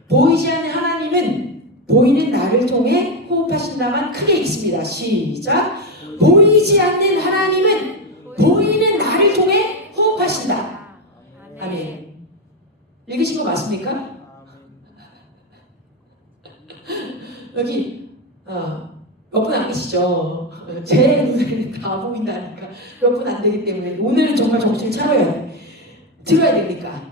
보이지 않는 하나님은 보이는 나를 통해 호흡하신다만 크게 읽습니다. 시작. 보이지 않는 하나님은 보이는 나를 통해 호흡하신다. 아멘. 읽으신 거 맞습니까? 여기 몇 분 안 계시죠? 제 눈에는 다 보인다니까 몇 분 안 되기 때문에 오늘은 정말 정신을 차려야 돼. 들어야 되니까.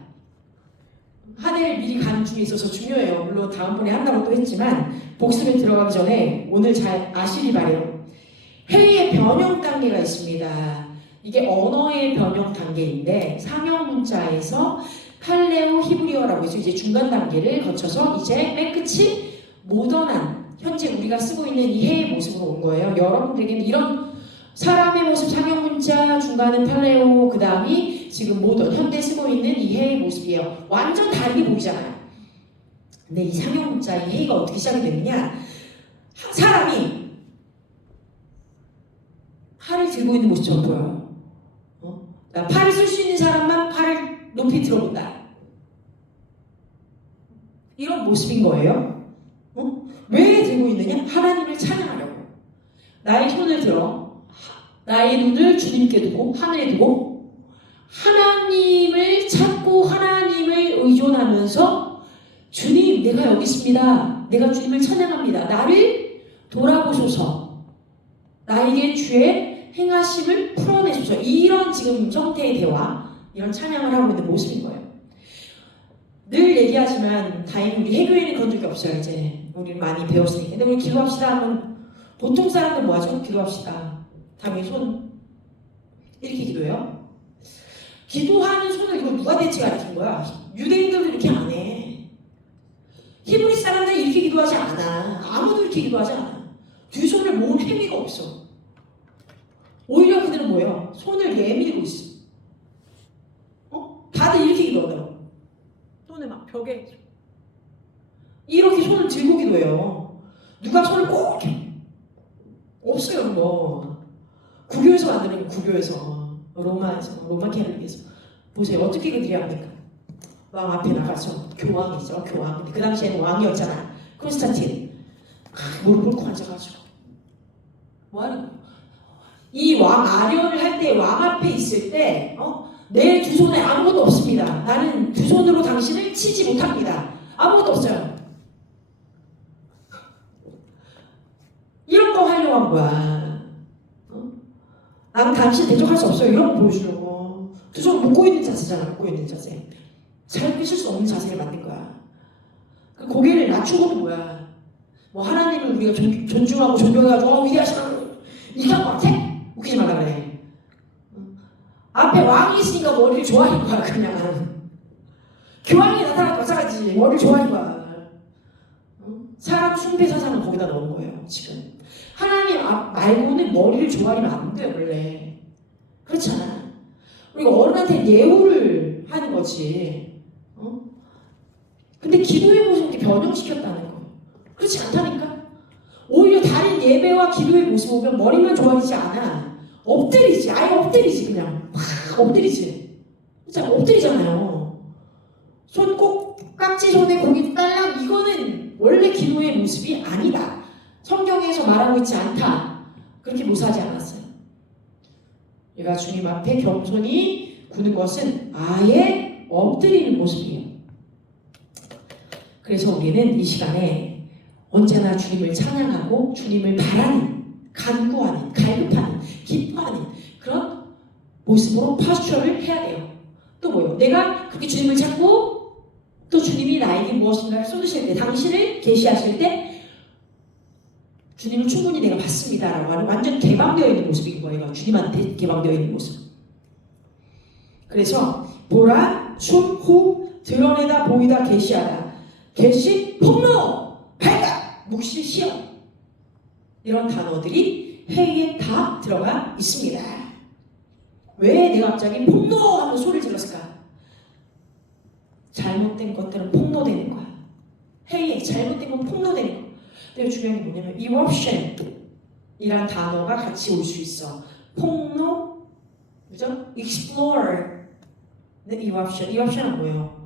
한 해를 미리 가는 중에 있어서 중요해요. 물론 다음번에 한다고 또 했지만 복습에 들어가기 전에 오늘 잘 아시기 바래요. 회의의 변형 단계가 있습니다. 이게 언어의 변형 단계인데 상형 문자에서 팔레오 히브리어라고 해서 이제 중간 단계를 거쳐서 이제 맨 끝이 모던한 현재 우리가 쓰고 있는 이 해의 모습으로 온 거예요. 여러분들에게는 이런 사람의 모습 상형 문자, 중간은 팔레오, 그 다음이 지금 모던 현대 쓰고 있는 이 해의 모습이에요. 완전 다르게 보이잖아요. 근데 이 상형 문자, 이 해가 어떻게 시작이 되느냐? 사람이 칼을 들고 있는 모습처럼 보여요. 그러니까 팔을 쓸 수 있는 사람만 팔을 높이 들어본다. 이런 모습인 거예요. 왜 들고 있느냐? 하나님을 찬양하려고. 나의 손을 들어 나의 눈을 주님께 두고 하늘에 두고 하나님을 찾고 하나님을 의존하면서 주님 내가 여기 있습니다. 내가 주님을 찬양합니다. 나를 돌아보소서. 나에게 주의 행하심을 풀어내소서. 이런 지금 형태의 대화, 이런 찬양을 하고 있는 모습인 거예요. 늘 얘기하지만 다행히 우리 해교회는 그런 적이 없어요. 이제 우리는 많이 배웠으니까. 근데 우리 기도합시다 하면 보통 사람들 뭐 하죠? 기도합시다. 다음에 손 이렇게 기도해요. 기도하는 손을 이거 누가 대체 가르친 거야? 유대인들도 이렇게 안 해. 히브리 사람들은 이렇게 기도하지 않아. 아무도 이렇게 기도하지 않아. 두 손을 모은 행위가 없어. 오히려 그들은 뭐예요? 손을 내밀고 있어. 다들 이렇게 기도하더라고. 손을 막 벽에 이렇게 손을 들고 기도해요. 누가 손을 꼭 이렇게 없어요. 그런 거. 구교에서 만드는 거, 구교에서 로마 캐널에서 보세요. 어떻게 그들이 합니까? 왕 앞에 나가서 교황이죠. 교황. 근데 그 당시에는 왕이었잖아. 콘스탄틴. 무릎 꿇고 앉아가지고 뭐 하는 거야? 이 왕 아련을 할 때 왕 앞에 있을 때 내 두 손에 아무것도 없습니다. 나는 두 손으로 당신을 치지 못합니다. 아무것도 없어요. 이런 거 하려고 한 거야. 난 당신 대적할 수 없어요. 이런 거 보여주려고. 두 손 묶고 있는 자세잖아. 묶고 있는 자세. 잘 끄실 수 없는 자세를 만든 거야. 그 고개를 낮추고는 뭐야. 뭐 하나님을 우리가 존중하고 존경해가지고 위대하시다 이렇게 한 거 같아? 웃기지 말라 그래. 앞에 왕이 있으니까 머리를 좋아하는 거야. 그냥 교황이 나타나도 마찬가지지. 머리를 좋아하는 거야. 사람 숭배 사상은 거기다 넣은 거예요. 지금 하나님 말고는 머리를 좋아하면 안 돼. 원래 그렇잖아. 우리가 어른한테 예우를 하는 거지. 근데 기도의 모습을 이렇게 변형시켰다는 거. 그렇지 않다니까. 오히려 다른 예배와 기도의 모습 보면 머리만 좋아지지 않아. 엎드리지. 아예 엎드리지. 그냥 막 엎드리지. 진짜 엎드리잖아요. 손 꼭 깍지 손에 고기 딸랑. 이거는 원래 기도의 모습이 아니다. 성경에서 말하고 있지 않다. 그렇게 묘사하지 않았어요. 얘가 주님 앞에 겸손히 구는 것은 아예 엎드리는 모습이에요. 그래서 우리는 이 시간에 언제나 주님을 찬양하고 주님을 바라는, 간구하는, 갈급하는, 기뻐하는 그런 모습으로 파스처를 해야 돼요. 또 뭐요? 내가 그렇게 주님을 찾고 또 주님이 나에게 무엇인가를 쏟으실 때, 당신을 계시하실 때 주님을 충분히 내가 받습니다라고 하는 완전 개방되어 있는 모습인 거예요. 주님한테 개방되어 있는 모습. 그래서 보라, 숨, 호흡, 드러내다, 보이다, 계시하다, 계시, 폭로, 발각, 묵시, 시험, 이런 단어들이 회의에 다 들어가 있습니다. 왜 내가 갑자기 폭로 하면 소리를 질렀을까? 잘못된 것들은 폭로되는 거야. 회의에 잘못된 건 폭로되는 거야. 근데 중요한 게 뭐냐면 eruption 이란 단어가 같이 올 수 있어. 폭로, 그죠? explore, eruption은 뭐예요?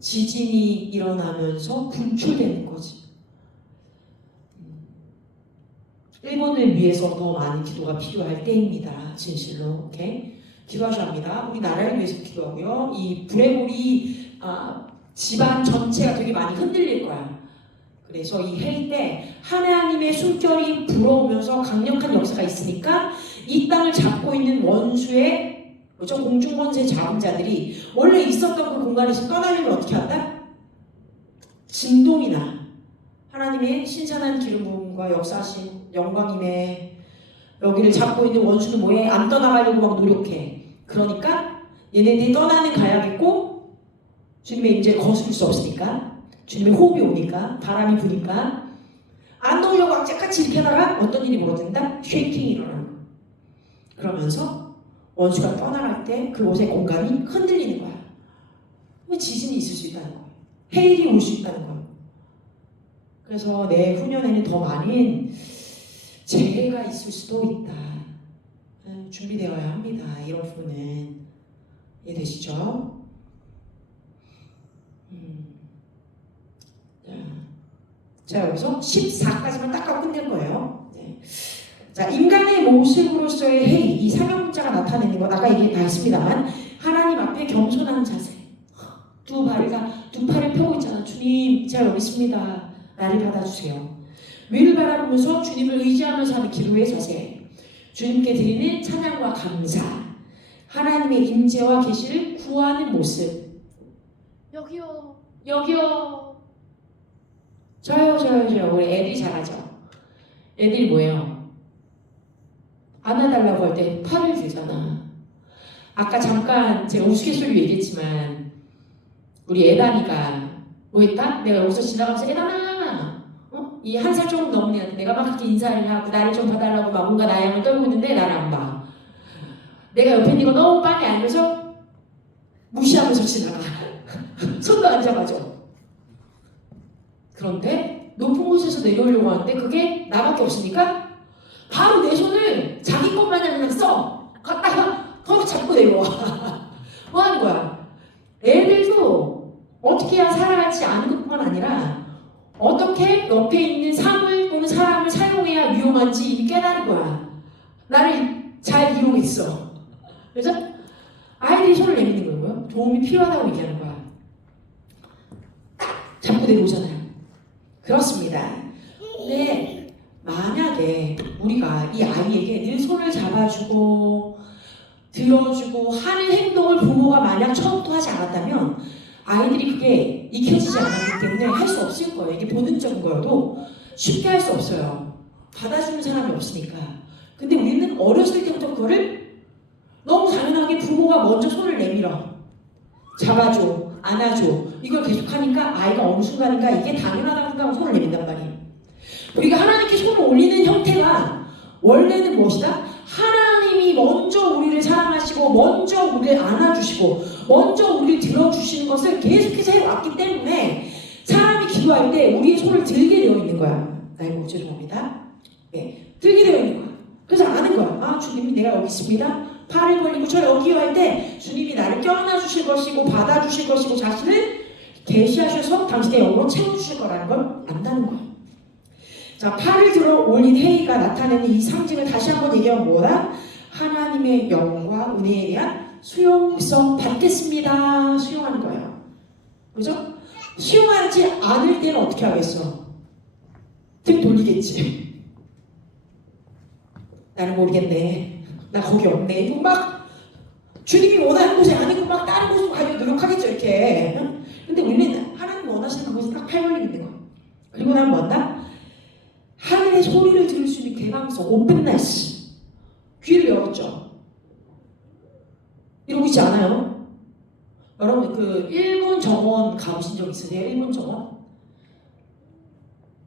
지진이 일어나면서 분출되는 거지. 일본을 위해서 더 많은 기도가 필요할 때입니다. 진실로. 오케이? 기도하셔야 합니다. 우리 나라를 위해서 기도하고요. 이 브레고리 집안 전체가 되게 많이 흔들릴 거야. 그래서 이 회의 때 하나님의 숨결이 불어오면서 강력한 역사가 있으니까 이 땅을 잡고 있는 원수의 공중권세 자금자들이 원래 있었던 그 공간에서 떠나려면 어떻게 한다? 진동이 나. 하나님의 신선한 기름 부음과 역사하신 영광임에 여기를 잡고 있는 원수는 뭐해? 안 떠나가려고 막 노력해. 그러니까 얘네들이 떠나는 가야겠고 주님의 임재를 거스를 수 없으니까 주님의 호흡이 오니까 바람이 부니까 안 놓으려고 악착같이 이렇게 하다가 어떤 일이 벌어진다? 쉐이킹이 일어나는 거야. 그러면서 원수가 떠나갈 때 그곳의 공간이 흔들리는 거야. 왜 지진이 있을 수 있다는 거야. 해일이 올 수 있다는 거야. 그래서 내 후년에는 더 많은 재해가 있을 수도 있다. 부분은 준비되어야 합니다. 이런 부분은 이해되시죠? 자, 여기서 14까지만 딱 하고 끝낼 거예요. 네. 자, 인간의 모습으로서의 회의, 이 상형문자가 나타내는 건 아까 얘기 다 했습니다만 하나님 앞에 겸손한 자세, 두 팔을 펴고 있잖아. 주님, 제가 여기 있습니다. 나를 받아주세요. 위를 바라보면서 주님을 의지하면서 하는 기도의 자세, 주님께 드리는 찬양과 감사, 하나님의 임재와 계시를 구하는 모습. 여기요, 여기요. 저요. 우리 애들이 잘하죠. 애들이 뭐예요? 안아달라고 할 때 팔을 들잖아. 아까 잠깐 제가 우스갯소리로 얘기했지만 우리 애단이가 뭐 했다? 내가 여기서 지나가면서 애단아, 이 한 살 조금 넘은 애한테 내가 막 그렇게 인사를 하고 나를 좀 봐달라고 막 뭔가 나양을 떨고 있는데 나를 안 봐. 내가 옆에 있는 거 너무 빨리 알면서 무시하면서 지나가. 손도 안 잡아줘. 그런데 높은 곳에서 내려오려고 하는데 그게 나밖에 없으니까 바로 내 손을 자기 것만 그냥 써. 갖다가 거기 잡고 내려와. 뭐 하는 거야? 애들도 어떻게 해야 살아갈지 아는 것뿐만 아니라 어떻게 옆에 있는 사물 또는 사람을 사용해야 유용한지 깨달은 거야. 나를 잘 이용했어. 그래서 아이들이 손을 내미는 거예요. 도움이 필요하다고 얘기하는 거야. 딱 잡고 내려오잖아요. 그렇습니다. 근데 만약에 우리가 이 아이에게 늘 손을 잡아주고 들어주고 하는 행동을 부모가 만약 처음부터 하지 않았다면 아이들이 그게 익혀지지 않았기 때문에 할 수 없을 거예요. 이게 본능적인 거여도 쉽게 할 수 없어요. 받아주는 사람이 없으니까. 근데 우리는 어렸을 때부터 그거를 너무 당연하게 부모가 먼저 손을 내밀어. 잡아줘. 안아줘. 이걸 계속하니까 아이가 어느 순간인가 이게 당연하다고 생각하고 손을 내민단 말이에요. 우리가 하나님께 손을 올리는 형태가 원래는 무엇이다? 하나님이 먼저 우리를 사랑하시고 먼저 우리를 안아주시고 먼저 우리를 들어주시는 것을 계속해서 해왔기 때문에 사람이 기도할 때 우리의 손을 들게 되어 있는 거야. 아이고 죄송합니다. 네, 들게 되어 있는 거야. 그래서 아는 거야. 아, 주님이 내가 여기 있습니다. 팔을 벌리고 저 여기요 할 때 주님이 나를 껴안아 주실 것이고 받아 주실 것이고 자신을 계시하셔서 당신의 영으로 채워주실 거라는 걸 안다는 거야. 자, 팔을 들어 올린 회의가 나타내는 이 상징을 다시 한번 얘기하면 뭐다? 하나님의 영과 은혜에 대한 수용성 받겠습니다. 수용하는 거예요. 그죠? 수용하지 않을 때는 어떻게 하겠어? 등 돌리겠지. 나는 모르겠네. 나 거기 없네. 이거 막 주님이 원하는 곳이 아니고 막 다른 곳으로 가려고 노력하겠죠. 이렇게. 근데 우리는 하나님 원하시는 그곳에 딱 팔 걸리고 있는 거야. 그리고 난 뭐다? 하늘의 소리를 들을 수 있는 개방성, 오픈네스. 귀를 열었죠. 이러고 있지 않아요? 여러분 그 일본 정원 가보신 적 있으세요? 일본 정원?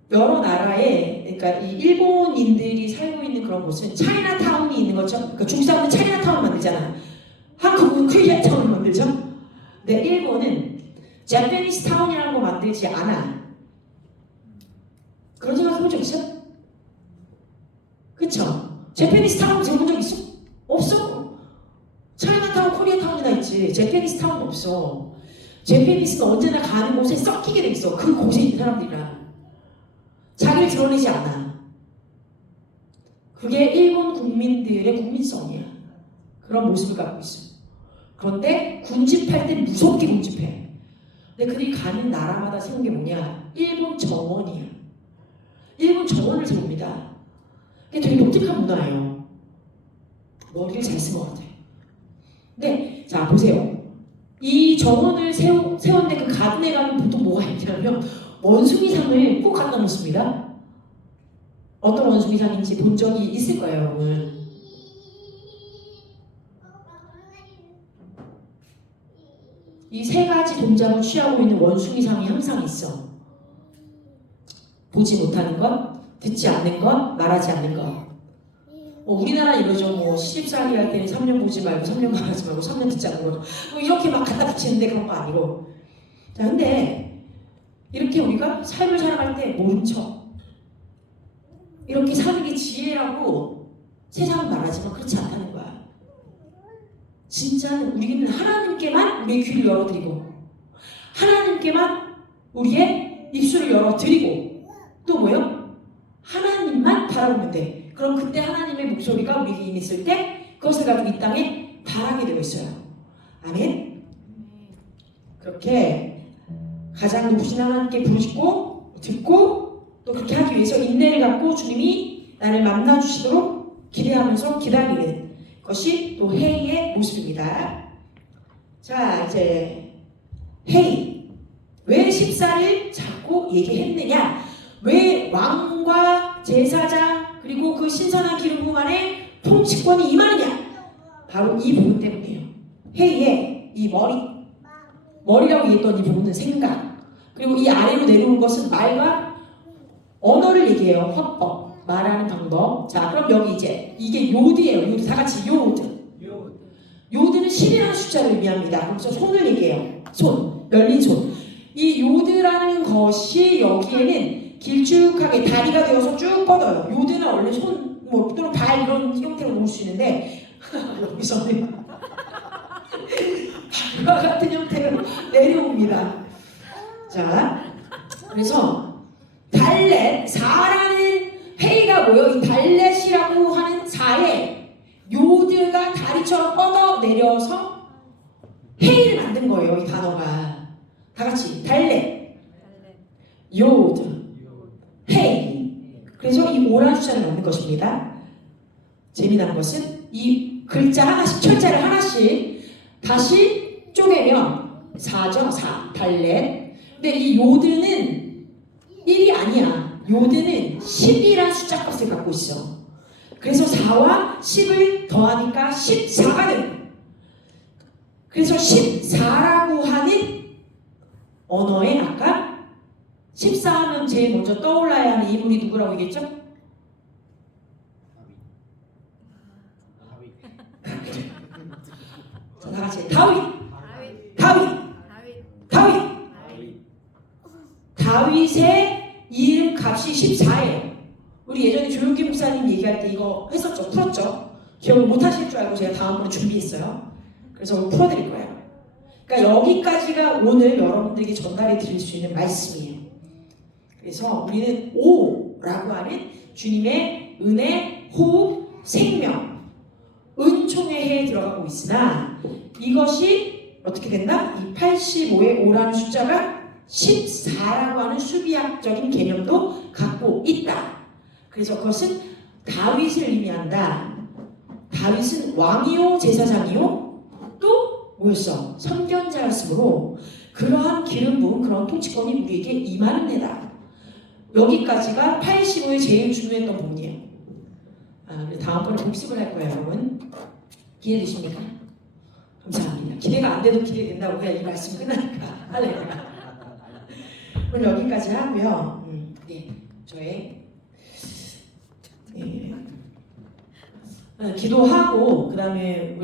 여러 나라에 그러니까 이 일본인들이 살고 있는 그런 곳은 차이나타운이 있는 것처럼 그러니까 중국 사람은 차이나타운을 만들잖아. 한국은 코리아타운을 만들죠. 근데 일본은 재패니스 타운이라는 거 만들지 않아. 그런 생각 해본 적 있어? 그쵸? 재패니스 타운 들어본 적 있어? 없어. 차이나타운, 코리아타운이나 있지. 재패니스 타운은 없어. 재패니스는 언제나 가는 곳에 섞이게 돼 있어. 그 곳에 있는 사람들이랑. 자기를 드러내지 않아. 그게 일본 국민들의 국민성이야. 그런 모습을 갖고 있어. 그런데 군집할 땐 무섭게 군집해. 근데 그들이 가는 나라마다 세운 게 뭐냐? 일본 정원이야. 일본 정원을 세웁니다. 이게 되게 독특한 문화예요. 머리를 잘 쓴 것 같아요. 근데 자 보세요. 이 정원을 세웠는데 그 가든에 가면 보통 뭐가 있냐면 원숭이상을 꼭 갖다 놓습니다. 어떤 원숭이상인지 본 적이 있을 거예요, 여러분. 이 세 가지 동작을 취하고 있는 원숭이상이 항상 있어. 보지 못하는 것, 듣지 않는 것, 말하지 않는 것. 우리나라 이러죠. 뭐 시집살이 할 때는 3년 보지 말고 3년 말하지 말고 3년 듣지 않는 것. 이렇게 막 갖다 붙이는데 그런 거 아니고. 자, 근데 이렇게 우리가 삶을 살아갈 때 모른 척 이렇게 사는 게 지혜라고 세상은 말하지만 그렇지 않다는 거야. 진짜는 우리는 하나님께만 우리의 귀를 열어드리고 하나님께만 우리의 입술을 열어드리고 또 뭐요? 하나님만 바라보면 돼. 그럼 그때 하나님의 목소리가 우리에게 임했을 때 그것을 가지고 이 땅에 바라게 되어 있어요. 아멘. 그렇게 가장 높으신 하나님께 부르시고 듣고 또 그렇게 하기 위해서 인내를 갖고 주님이 나를 만나 주시도록 기대하면서 기다리는 것이 또 회의의 모습입니다. 자, 이제 회의. 왜 14를 자꾸 얘기했느냐? 왜 왕과 제사장 그리고 그 신선한 기름 부음 안에 통치권이 임하느냐? 바로 이 부분 때문이에요. 회의의 이 머리라고 얘기했던 이 부분은 생각, 그리고 이 아래로 내려온 것은 말과 언어를 얘기해요. 화법, 말하는 방법. 자, 그럼 여기 이제 이게 요드예요. 요드. 다 같이 요드. 요드는 10이라는 숫자를 의미합니다. 그래서 손을 얘기해요. 손, 열린 손. 이 요드라는 것이 여기에는 길쭉하게 다리가 되어서 쭉 뻗어요. 요드는 원래 손, 뭐 또는 발 이런 형태로 놓을 수 있는데 여기서는 발과 같은 형태로 내려옵니다. 자, 그래서 달렛, 4라는 회의가 뭐예요? 이 달렛이라고 하는 4에 요드가 다리처럼 뻗어 내려서 회의를 만든 거예요. 이 단어가. 다 같이 달렛, 요드, 회의. 그래서 이 5라는 숫자를 만든 것입니다. 재미난 것은 이 글자 하나씩, 철자를 하나씩 다시 쪼개면 4죠. 4, 달렛. 근데 이 요드는 1이 아니야. 요드는 10이라는 숫자 값을 갖고 있어. 그래서 4와 10을 더하니까 14가 되는 거예요. 그래서 14라고 하는 언어에 아까 14 하면 제일 먼저 떠올라야 하는 인물이 누구라고 얘기했죠? 자, 다 같이 다윗의 이름 값이 14예요. 우리 예전에 조용기 목사님 얘기할 때 이거 했었죠. 풀었죠. 기억을 못 하실 줄 알고 제가 다음번에 준비했어요. 그래서 오늘 풀어드릴 거예요. 그러니까 여기까지가 오늘 여러분들에게 전달해 드릴 수 있는 말씀이에요. 그래서 우리는 오라고 하는 주님의 은혜, 호흡, 생명, 은총의 해에 들어가고 있으나 이것이 어떻게 된다? 이 85의 5라는 숫자가 14라고 하는 수비학적인 개념도 갖고 있다. 그래서 그것은 다윗을 의미한다. 다윗은 왕이요 제사장이요 또 뭐였어? 선견자였으므로 그러한 기름 부음, 그런 통치권이 우리에게 임하는 데다. 여기까지가 85의 제일 중요했던 부분이에요. 다음번에 복습을 할 거예요, 여러분. 기대되십니까? 감사합니다. 기대가 안 돼도 기대된다고 그냥 이 말씀 끝나니까. 할렐루야. 오늘 여기까지 하고요. 저의 기도하고 그 다음에